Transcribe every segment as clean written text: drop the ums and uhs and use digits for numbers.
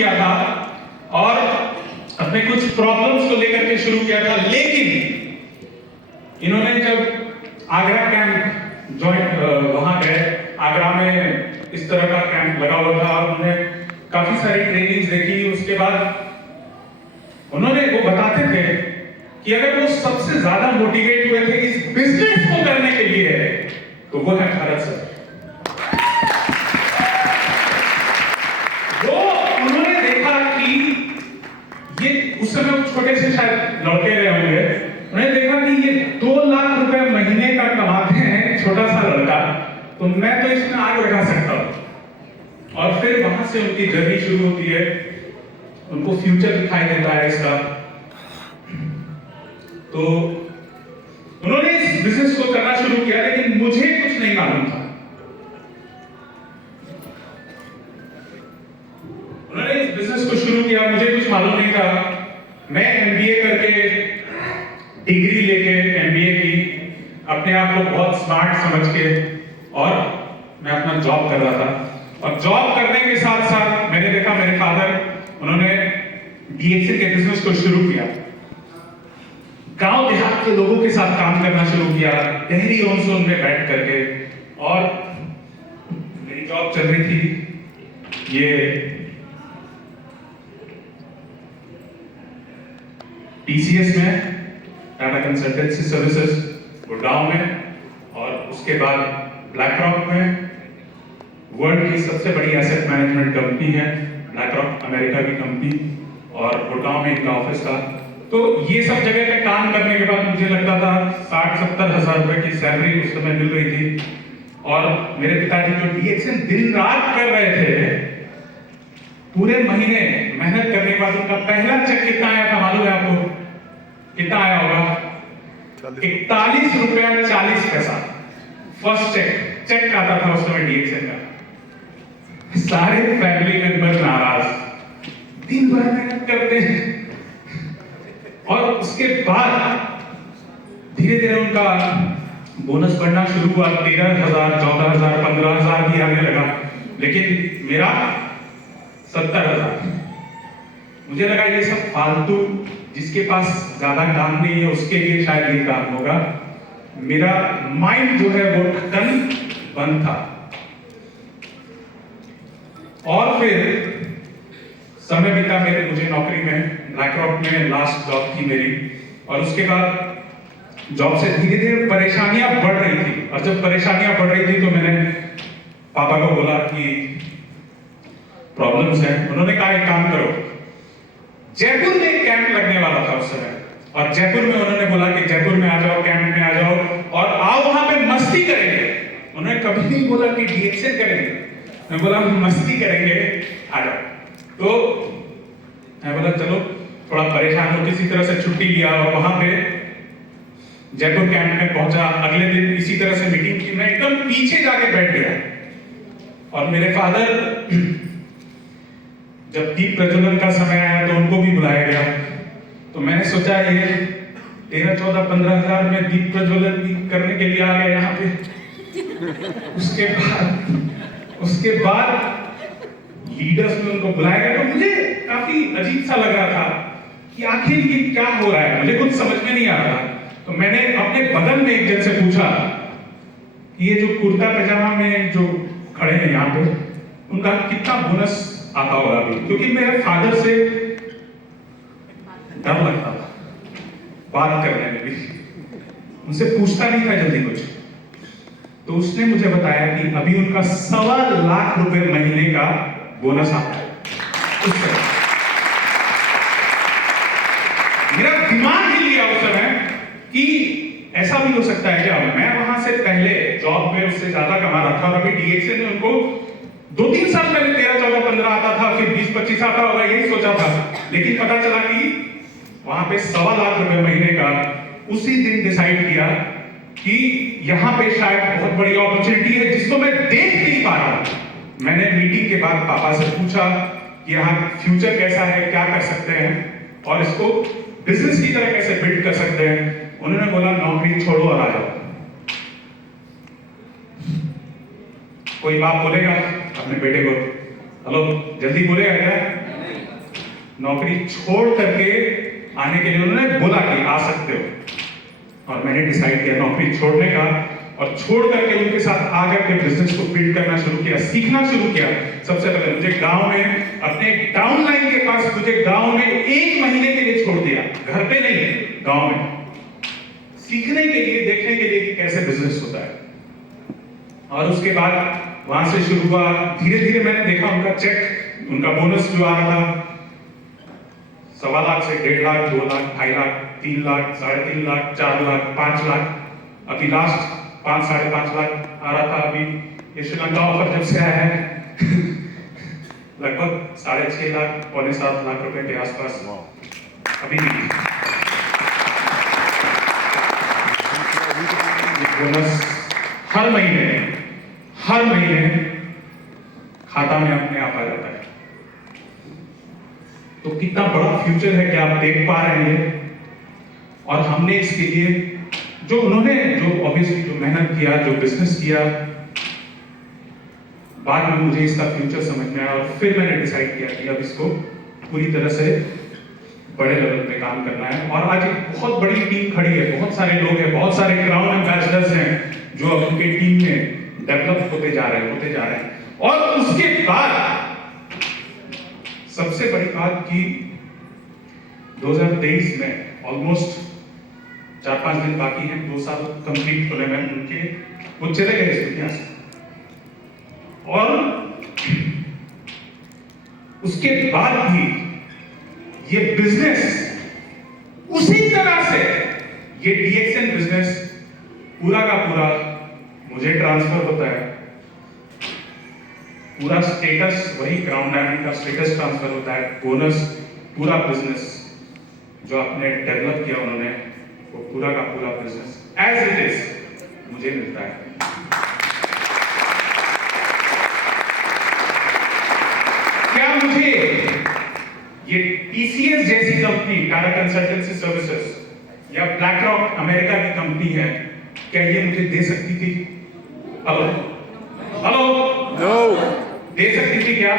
किया था और अपने कुछ प्रॉब्लम्स को लेकर के शुरू किया था, लेकिन इन्होंने जब आगरा कैंप ज्वाइन वहां गए, आगरा में इस तरह का कैंप लगा हुआ था, उन्होंने काफी सारी ट्रेनिंग्स देखी। उसके बाद उन्होंने वो बताते थे कि अगर वो सबसे ज्यादा मोटिवेट हुए थे इस बिजनेस को करने के लिए तो वो है भारत सर। वो उन्होंने देखा कि ये उस समय वो छोटे से शायद लड़के रहे होंगे, उन्होंने देखा कि ये 2 लाख रुपए महीने का कमाते हैं छोटा सा लड़का, तो मैं तो इसमें आग लगा सकता हूं। और फिर वहां से उनकी जर्नी शुरू होती है, उनको फ्यूचर दिखाई देता है इसका। तो उन्होंने इस बिजनेस को करना शुरू किया, लेकिन मुझे कुछ नहीं मालूम था। उन्होंने इस बिजनेस को शुरू किया, मुझे कुछ मालूम नहीं था। मैं एमबीए करके, डिग्री लेके एमबीए की, अपने आप को बहुत स्मार्ट समझ के, और मैं अपना जॉब कर रहा था। और जॉब करने के साथ साथ मैंने देखा मेरे फादर, उन्होंने डीएक्सी के बिजनेस को शुरू किया, गांव देहात के लोगों के साथ काम करना शुरू किया, गहरी ऑनसोन में बैठ करके। और मेरी जॉब चल रही थी ये टीसीएस में, टाटा कंसल्टेंसी सर्विसेज गुड़गांव में, और उसके बाद ब्लैक रॉक में, वर्ल्ड की सबसे बड़ी एसेट मैनेजमेंट कंपनी है ब्लैक रॉक, अमेरिका की कंपनी, और गुड़गांव में इनका ऑफिस था। तो ये सब जगह पे काम करने के बाद मुझे लगता था 60-70 हजार रुपए की सैलरी उस समय मिल रही थी। और मेरे पिताजी जो डीएक्सी दिन रात कर रहे थे, पूरे महीने मेहनत करने के बाद उनका पहला चेक कितना आया था मालूम है आपको? कितना आया होगा? 41 रुपया 40 पैसा फर्स्ट चेक आता था उस समय डीएक्सी का। सारे फैमिली मेंबर नाराज, दिन भर मेहनत करते हैं। और उसके बाद धीरे धीरे उनका बोनस बढ़ना शुरू हुआ, 13,000, 14,000, 15,000 भी आने लगा, लेकिन मेरा 70,000। मुझे लगा ये सब फालतू, जिसके पास ज्यादा काम नहीं है उसके लिए शायद ये काम होगा। मेरा माइंड जो है वो ढक्कन बंद था। और फिर समय बीता मुझे नौकरी में, ब्लैक रॉक में लास्ट जॉब थी मेरी, और उसके बाद जॉब से धीरे धीरे परेशानियां बढ़ रही थी। और जब परेशानियां बढ़ रही थी तो मैंने पापा को बोला कि प्रॉब्लम्स हैं। उन्होंने कहा एक काम करो, जयपुर में एक कैंप लगने वाला था उस समय, और जयपुर में उन्होंने बोला कि जयपुर में आ जाओ, कैंप में आ जाओ और आओ वहां पे मस्ती करेंगे। उन्होंने कभी नहीं बोला कि डीएक्सी करेंगे, मैं बोला मस्ती करेंगे, आ जाओ। तो मैं बोला चलो, थोड़ा परेशान हो, किसी तरह से छुट्टी लिया और वहां पे जयपुर कैंप में पहुंचा। अगले दिन इसी तरह से मीटिंग की, मैं एकदम पीछे जाके बैठ गया। और मेरे फादर, जब दीप प्रज्वलन का समय आया तो उनको भी बुलाया गया। तो मैंने सोचा ये 13, 14, 15 हजार में दीप प्रज्वलन भी करने के लिए आ गया यहाँ पे। उसके बाद लीडर्स ने उनको बुलाया गया, तो मुझे काफी अजीब सा लग रहा था कि आखिर ये क्या हो रहा है, मुझे कुछ समझ में नहीं आ रहा। तो मैंने अपने बगल में एक जन से पूछा कि ये जो कुर्ता पैजामा में जो खड़े हैं यहाँ पे, उनका कितना बोनस आता होगा अभी? क्योंकि मेरे फादर से डर लगता था बात करने में भी, उनसे पूछता नहीं था जल्दी कुछ। तो उसने मुझे बताया कि अभी उनका 1.25 लाख रुपए महीने का बोनस आता है। मेरा दिमाग हिल गया उस समय कि ऐसा भी हो सकता है क्या? मैं वहां से पहले जॉब में उससे ज्यादा कमा रहा था, और अभी डीएक्सी में उनको 2-3 साल पहले 13, 14, 15 आता था, फिर 20, 25 आता होगा, यही सोचा था। लेकिन पता चला कि वहां पे 1.25 लाख रुपए महीने का। उसी दिन डिसाइड किया कि यहाँ पे शायद बहुत बड़ी अपॉर्चुनिटी है जिसको मैं देख नहीं पा रहा। मैंने मीटिंग के बाद पापा से पूछा कि यहाँ फ्यूचर कैसा है, क्या कर सकते हैं, और इसको बिजनेस की तरह कैसे बिल्ड कर सकते हैं। उन्होंने बोला नौकरी छोड़ो और आ जाओ। कोई बाप बोलेगा अपने बेटे को हेलो जल्दी बोलेगा क्या? नौकरी छोड़ करके आने के लिए उन्होंने बोला कि आ सकते हो, और मैंने डिसाइड किया नौकरी छोड़ने का, और छोड़ करके उनके साथ आकर के बिजनेस को बिल्ड करना शुरू किया, सीखना शुरू किया। सबसे पहले मुझे गांव में अपने डाउनलाइन के पास मुझे गांव में 1 महीने के लिए छोड़ दिया, घर पे नहीं, गांव में, सीखने के लिए, देखने के लिए कि कैसे बिजनेस होता है। और उसके बाद वहां से शुरू हुआ, धीरे धीरे मैंने देखा उनका चेक, उनका बोनस जो आ रहा था 1.25 लाख से 1.5 लाख, 2 लाख, 2.5 लाख, 3 लाख, 3.5 लाख, 4 लाख, 5 लाख, अभी लास्ट 5, 5.5 लाख आ रहा था। अभी ये श्रीलंका ऑफर जब से आया है लगभग 6.5 लाख, 6.25 लाख रुपए के आसपास अभी बोनस हर महीने खाता में अपने आप आ जाता है। तो कितना बड़ा फ्यूचर है, क्या आप देख पा रहे हैं? और हमने इसके लिए जो ऑब्वियसली जो मेहनत किया, जो बिजनेस किया, बाद में मुझे इसका फ्यूचर समझ में आया, और फिर मैंने डिसाइड किया कि अब इसको पूरी तरह से बड़े लेवल पे काम करना है। और आज एक बहुत बड़ी टीम खड़ी है, बहुत सारे लोग हैं, बहुत सारे क्राउन एम्बेसडर्स हैं जो अब उनके टीम में डेवलप होते जा रहे हैं। और उसके बाद सबसे बड़ी बात कि 2023 में ऑलमोस्ट 4-5 दिन बाकी हैं 2 साल कंप्लीट होने में उनके, वो चले गए इस दुनिया से। और उसके बाद भी ये बिजनेस उसी तरह से, ये डीएक्सएन बिजनेस पूरा का पूरा मुझे ट्रांसफर होता है, पूरा स्टेटस वही क्राउन डायमंड का स्टेटस ट्रांसफर होता है, बोनस, पूरा बिजनेस जो आपने डेवलप किया उन्होंने, वो पूरा का पूरा बिजनेस एज इट इज मुझे मिलता है। क्या मुझे ये टीसीएस जैसी कंपनी, टाटा कंसल्टेंसी सर्विसेज, या ब्लैक रॉक अमेरिका की कंपनी है, क्या ये मुझे दे सकती थी? हेलो नो, दे सकती थी क्या?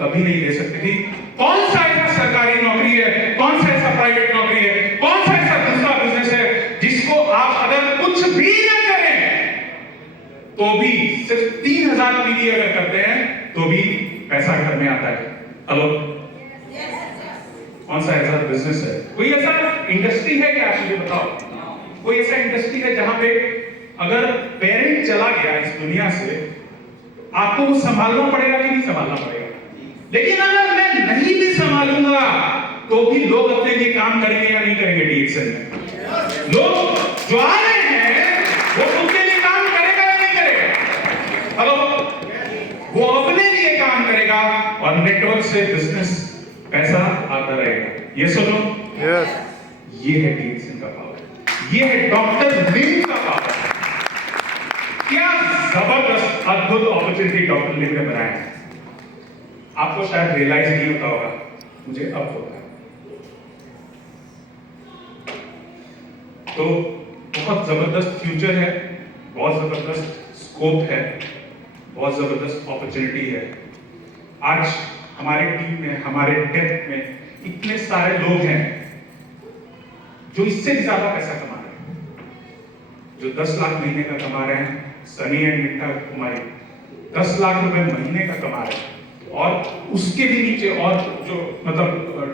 कभी नहीं दे सकती थी। कौन सा ऐसा सरकारी नौकरी है, कौन सा ऐसा प्राइवेट नौकरी है, कौन सा ऐसा दूसरा बिजनेस है जिसको आप अगर कुछ भी न करें तो भी सिर्फ 3,000 पीडी अगर करते हैं तो भी पैसा घर में आता है? हेलो, कौन सा ऐसा बिजनेस है? कोई ऐसा इंडस्ट्री है क्या? आप मुझे बताओ, कोई ऐसा इंडस्ट्री है जहां पे अगर पेरेंट चला गया इस दुनिया से, आपको वो संभालना पड़ेगा कि नहीं संभालना पड़ेगा? लेकिन अगर मैं नहीं भी संभालूंगा तो भी लोग अपने लिए काम करेंगे या नहीं करेंगे? डीएक्सएन में लोग जो आ रहे हैं वो उनके लिए काम करेगा या नहीं करेगा? हेलो, वो अपने लिए काम करेगा और नेटवर्क से बिजनेस पैसा आता रहेगा। ये सुनो, यस, ये है डीएक्सएन का पावर, ये है डॉक्टर लिम का पावर। क्या जबरदस्त अद्भुत अपॉर्चुनिटी डॉक्टर लिम ने बनाया है। आपको शायद रियलाइज नहीं होता होगा, मुझे अब होता है। तो बहुत जबरदस्त फ्यूचर है, बहुत जबरदस्त स्कोप है, बहुत जबरदस्त अपॉर्चुनिटी है। आज हमारी टीम में, हमारे डेप्थ में इतने सारे लोग हैं जो इससे भी ज्यादा पैसा कमा रहे हैं, जो 10 लाख महीने का कमा रहे हैं। सनी एंड मिट्टा कुमारी 10 लाख रुपए महीने का कमा रहे हैं, और उसके भी नीचे और जो मतलब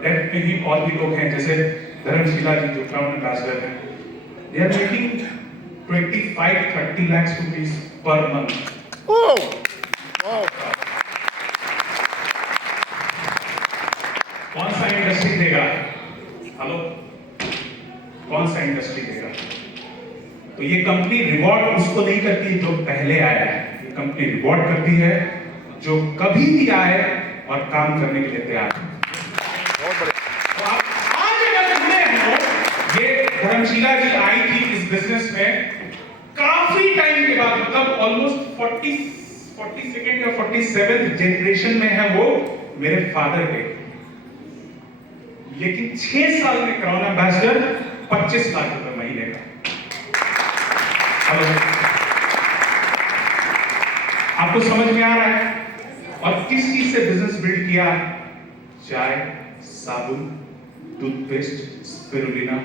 डेप्थ में ही और भी लोग हैं, जैसे धर्मशिला जी जो क्राउन एम्बेसडर हैं, they are making 25-30 lakh rupees per month. कौन सा इंडस्ट्री देगा? हेलो, कौन सा इंडस्ट्री देगा? तो ये कंपनी रिवॉर्ड उसको नहीं करती जो पहले आया है, ये कंपनी रिवॉर्ड करती है जो कभी भी आए और काम करने के लिए तैयार है। बहुत बढ़िया। तो आप आज अगर जुड़े हो, ये धर्मशिला जी आई थी इस बिजनेस में काफी टाइम के बाद, मतलब ऑलमोस्ट 42nd या 47th जनरेशन में है वो मेरे फादर के, लेकिन 6 साल में क्राउन एम्बेसडर 25 लाख रुपए महीने का। आपको समझ में आ रहा है? और किस चीज से बिजनेस बिल्ड किया? चाय, साबुन, टूथपेस्ट, स्पिरुलिना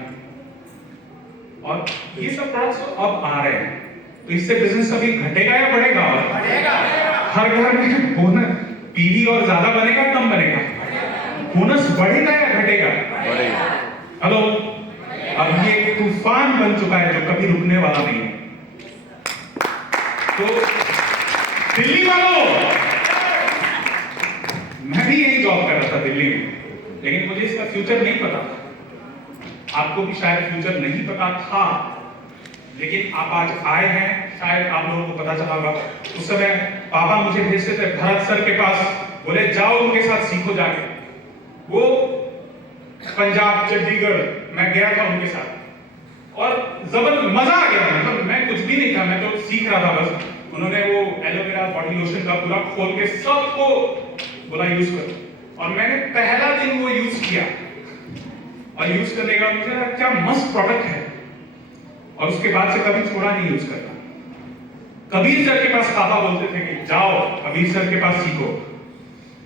और ये सब प्रोडक्ट्स अब आ रहे हैं। तो इससे बिजनेस अभी घटेगा या बढ़ेगा? बढ़ेगा। हर घर में बोनस पीवी और ज्यादा बनेगा कम बनेगा? बोनस बढ़ेगा या घटेगा? बढ़ेगा। हेलो, अब ये एक तूफान बन चुका है जो कभी रुकने वाला नहीं है। तो दिल्ली वालों, मैं भी यही जॉब कर रहा था दिल्ली में, लेकिन मुझे इसका फ्यूचर नहीं पता था। आपको भी शायद फ्यूचर नहीं पता था, लेकिन आप आज आए हैं, शायद आप लोगों को पता चला होगा। उस समय पापा मुझे भेजते थे भरत सर के पास, बोले जाओ उनके साथ सीखो जाके। वो पंजाब, चंडीगढ़ मैं गया था उनके साथ और जबरदस्त मजा आ गया। मतलब मैं कुछ भी नहीं था, मैं तो सीख रहा था बस। उन्होंने वो एलोवेरा बॉडी लोशन का पूरा खोल के सबको बोला यूज करो, और मैंने पहला दिन वो यूज किया और यूज करने का मुझे लगा क्या मस्त प्रोडक्ट है, और उसके बाद से कभी छोड़ा नहीं यूज करना। कबीर सर के पास पापा बोलते थे कि जाओ कबीर सर के पास सीखो,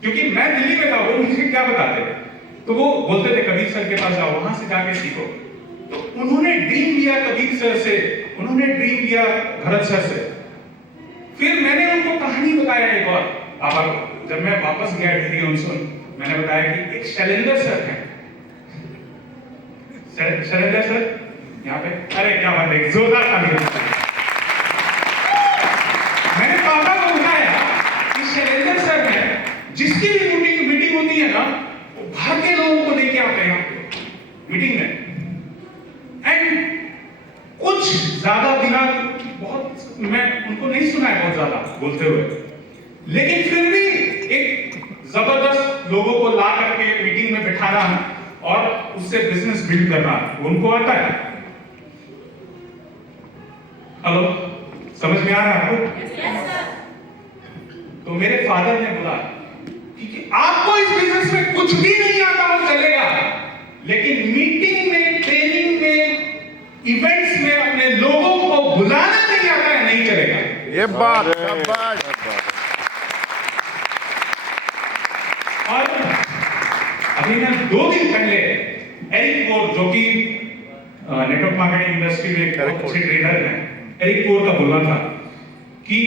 क्योंकि मैं दिल्ली में था, वो मुझे क्या बताते, तो वो बोलते थे कबीर सर के पास जाओ, वहां से जाके सीखो। तो उन्होंने ड्रीम लिया कबीर सर से, उन्होंने ड्रीम लिया भरत सर से। फिर मैंने उनको कहानी बताया एक और पापा को, जब मैं वापस गया दिल्ली उनसे, मैंने बताया कि एक शैलेंद्र सर है, शैलेंद्र सर यहाँ पे, अरे क्या बात है, जोरदार ताली। मैंने पापा को बताया कि शैलेंद्र सर है, जिसकी भी मीटिंग होती है ना, वो बाहर के लोगों को लेके आते हैं यहाँ पे मीटिंग में। एंड कुछ ज्यादा बिना, बहुत मैं उनको नहीं सुना है बहुत ज्यादा बोलते हुए, लेकिन फिर भी एक जबरदस्त लोगों को ला करके मीटिंग में बिठाना और उससे बिजनेस बिल्ड करना उनको आता है। हेलो, समझ में आ रहा है आपको? तो मेरे फादर ने बोला कि आपको इस बिजनेस में कुछ भी नहीं आता हो चलेगा, लेकिन मीटिंग में, ट्रेनिंग में, इवेंट्स में अपने लोगों को बुलाना नहीं आता है, नहीं चलेगा। ये बात शाबाश। और अभी मैं 2 दिन पहले एरिक फोर्ड, जो कि नेटवर्क मार्केटिंग इंडस्ट्री में एक बहुत अच्छे ट्रेडर हैं, एरिक फोर्ड का बोलना था कि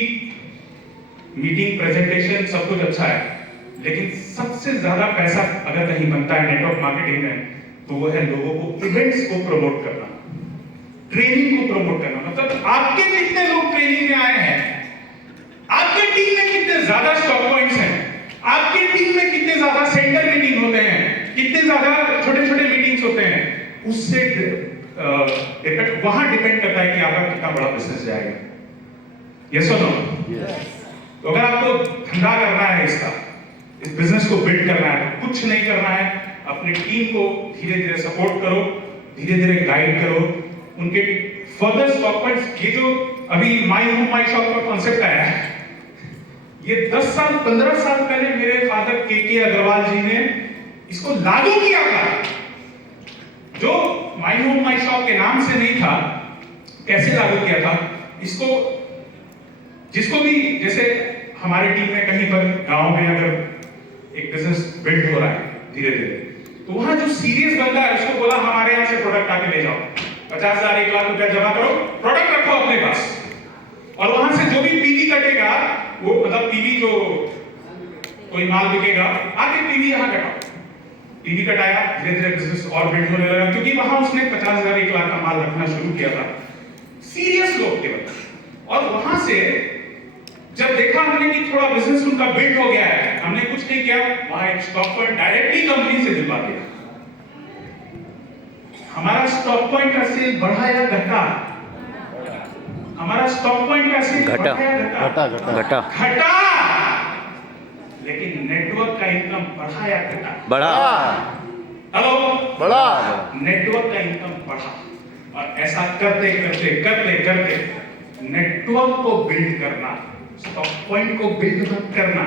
मीटिंग, प्रेजेंटेशन सब कुछ अच्छा है, लेकिन सबसे ज्यादा पैसा अगर कहीं बनता है नेटवर्क मार्केटिंग में, तो वो है लोगों को इवेंट्स को प्रमोट करना, ट्रेनिंग को प्रमोट करना। मतलब आपके कितने लोग ट्रेनिंग में आए हैं, आपके टीम में कितने ज्यादा स्टॉक पॉइंट्स हैं, आपकी टीम में कितने ज्यादा सेंटर मीटिंग होते हैं, कितने ज्यादा छोटे छोटे मीटिंग्स होते हैं, उससे वहां डिपेंड करता है कि आपका कितना बड़ा बिजनेस जाएगा। यस और नो? तो अगर आपको धंधा करना है, इस बिजनेस को बिल्ड करना है, तो कुछ नहीं करना है, अपनी टीम को धीरे धीरे सपोर्ट करो, धीरे धीरे गाइड करो, उनके फर्दर स्टॉक पॉइंट्स। ये जो अभी माई होम माई शॉप का कॉन्सेप्ट आया है, ये 10 साल 15 साल पहले मेरे फादर के अग्रवाल जी ने इसको लागू किया था, जो माई होम माई शॉप के नाम से नहीं था। कैसे लागू किया था इसको? जिसको भी, जैसे हमारी टीम में कहीं पर गांव में अगर एक बिजनेस बिल्ड हो रहा है धीरे धीरे, तो वहां जो सीरियस बंदा है उसको बोला हमारे यहाँ से प्रोडक्ट आके ले जाओ, 50,000 1 लाख रुपया जमा करो, प्रोडक्ट रखो अपने पास, और वहां से जो भी पीवी कटेगा, वो मतलब पीवी जो कोई माल बिकेगा, आके पीवी यहाँ कटाओ। पीवी कटाया, धीरे धीरे बिजनेस और बिल्ड होने लगा, क्योंकि वहां उसने 50,000 1 लाख का माल रखना शुरू किया था, सीरियस लोग थे। और वहां से जब देखा हमने कि थोड़ा बिजनेस उनका बिल्ड हो गया है, हमने कुछ नहीं किया, वहां एक स्टॉक पॉइंट डायरेक्टली कंपनी से दिलवा दिया। हमारा स्टॉक पॉइंट का सेल बढ़ा या घटा? हमारा स्टॉक पॉइंट का सेल घटा, घटा। लेकिन नेटवर्क का इनकम बढ़ा या घटा? बढ़ा। हेलो, बढ़ा। नेटवर्क का इनकम बढ़ा। और ऐसा करते करते करते करते नेटवर्क को बिल्ड करना, स्टॉक पॉइंट को बिल्ड करना,